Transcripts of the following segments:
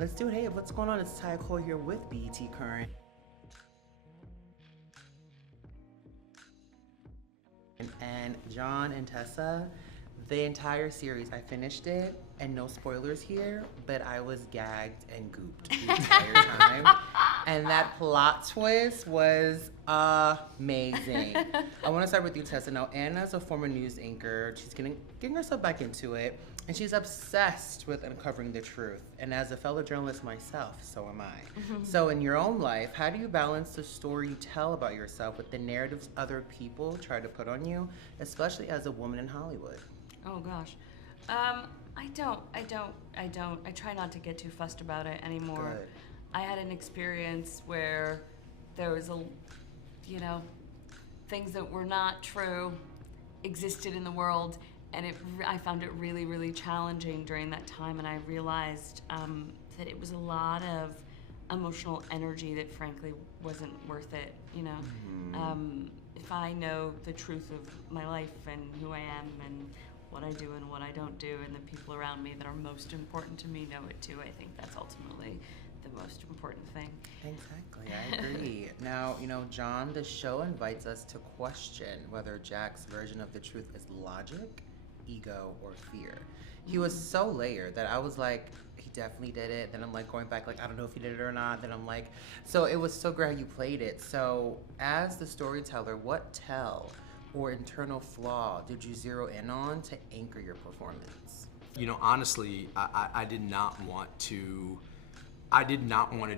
Let's do it. Hey, what's going on? It's Ty Cole here with BET Current. And John and Tessa, the entire series, I finished it, and no spoilers here, but I was gagged and gooped the entire time. And that plot twist was amazing. I want to start with you, Tessa. Now, Anna's a former news anchor. She's getting herself back into it, and she's obsessed with uncovering the truth. And as a fellow journalist myself, so am I. So in your own life, how do you balance the story you tell about yourself with the narratives other people try to put on you, especially as a woman in Hollywood? Oh gosh. I don't. I try not to get too fussed about it anymore. Good. I had an experience where there was things that were not true existed in the world, and I found it really, really challenging during that time, and I realized that it was a lot of emotional energy that frankly wasn't worth it, If I know the truth of my life and who I am and what I do and what I don't do, and the people around me that are most important to me know it too, I think that's ultimately the most important thing. Exactly, I agree. Now, John, the show invites us to question whether Jack's version of the truth is logic, ego, or fear. He was so layered that I was like, he definitely did it. Then I'm like going back, like, I don't know if he did it or not. Then I'm like, so it was so great how you played it. So as the storyteller, what tell or internal flaw did you zero in on to anchor your performance? Honestly, I did not want to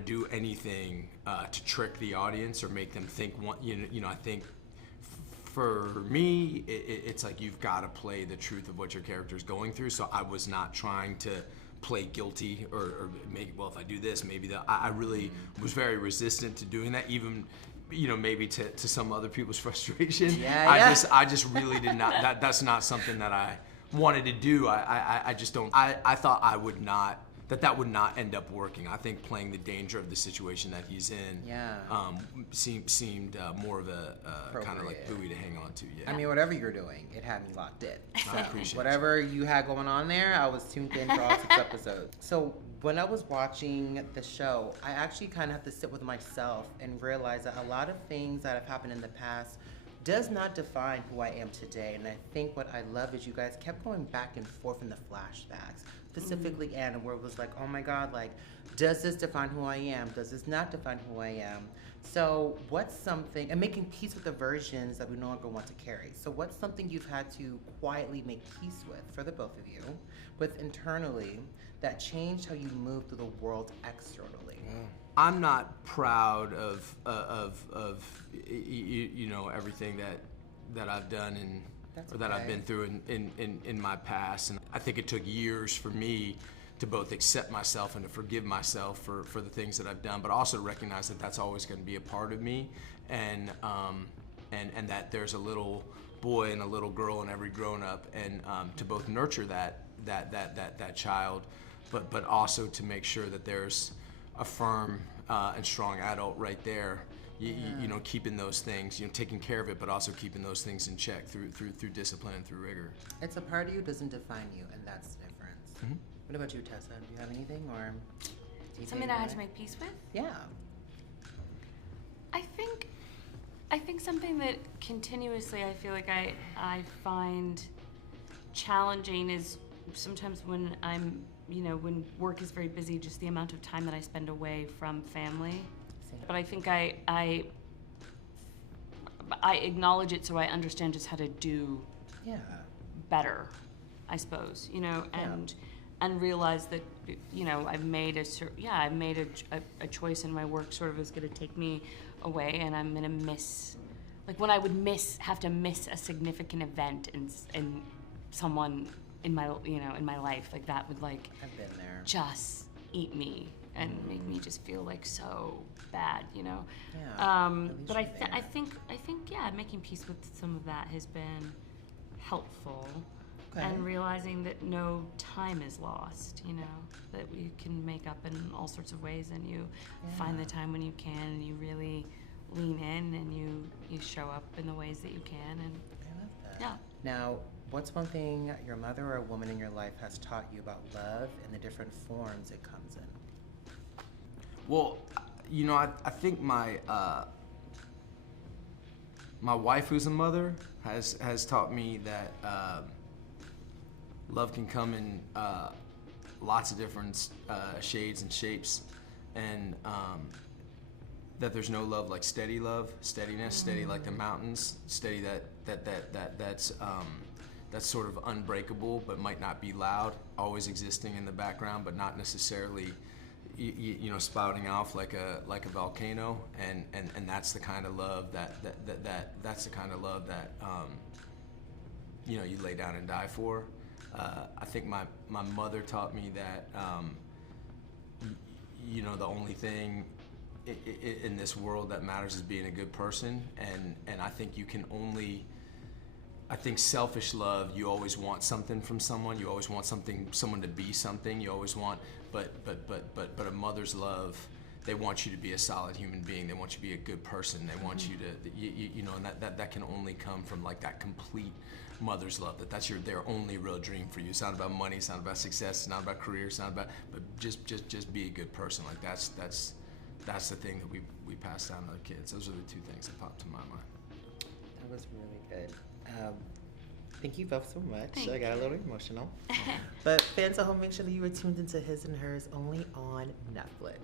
do anything to trick the audience or make them think I think for me, it's like you've got to play the truth of what your character's going through. So I was not trying to play guilty or make, well, if I do this, maybe that. I really was very resistant to doing that, even maybe to some other people's frustration. Yeah. I just really did not. That's not something that I wanted to do. I just don't. I thought I would not. That would not end up working. I think playing the danger of the situation that he's in seemed more of a kind of like buoy to hang on to. Yeah. I mean, whatever you're doing, it had me locked in. I appreciate whatever you had going on there, I was tuned in for all 6 episodes. So when I was watching the show, I actually kind of have to sit with myself and realize that a lot of things that have happened in the past does not define who I am today. And I think what I love is you guys kept going back and forth in the flashbacks, specifically Anna, where it was like, oh my God, like, does this define who I am? Does this not define who I am? So what's something, and making peace with the versions that we no longer want to carry. So what's something you've had to quietly make peace with, for the both of you, with internally, that changed how you move through the world externally? I'm not proud of everything that I've done or that I've been through in my past, and I think it took years for me to both accept myself and to forgive myself for the things that I've done, but also to recognize that that's always going to be a part of me, and that there's a little boy and a little girl in every grown up, and to both nurture that child, but also to make sure that there's a firm and strong adult right there, keeping those things, taking care of it, but also keeping those things in check through discipline and through rigor. It's a part of you doesn't define you, and that's the difference. Mm-hmm. What about you, Tessa? Do you have anything, or Something I had to make peace with? Yeah. I think something that continuously I feel like I find challenging is sometimes when I'm when work is very busy, just the amount of time that I spend away from family. But I think I acknowledge it so I understand just how to do better, I suppose, and realize that, I've made a choice, and my work sort of is going to take me away, and I'm going to miss, like when I would have to miss a significant event and someone in my life, like that would like I've been there. just eat me and make me just feel like so bad, Yeah. But I think making peace with some of that has been helpful, and realizing that no time is lost, that we can make up in all sorts of ways, and you find the time when you can, and you really lean in, and you show up in the ways that you can, and I love that. yeah. Now, what's one thing your mother or a woman in your life has taught you about love and the different forms it comes in? Well, you know, I think my my wife, who's a mother, has taught me that love can come in lots of different shades and shapes, and that there's no love like steady love, steadiness, steady like the mountains, steady that's sort of unbreakable but might not be loud, always existing in the background but not necessarily you know, spouting off like a volcano, and that's the kind of love that's the kind of love that you know, you lay down and die for. I think my mother taught me that you know, the only thing in this world that matters is being a good person, and I think you can only, I think selfish love, you always want something from someone, you always want someone to be something, you always want, but a mother's love, they want you to be a solid human being, they want you to be a good person, they want you to, you know, and that can only come from like that complete mother's love, that's their only real dream for you. It's not about money, it's not about success, it's not about career, it's not about, but just be a good person. Like that's the thing that we pass down to our kids. Those are the two things that popped to my mind. That was really good. Thank you both so much. Thank I got a little emotional. But fans at home, make sure that you are tuned into His and Hers only on Netflix.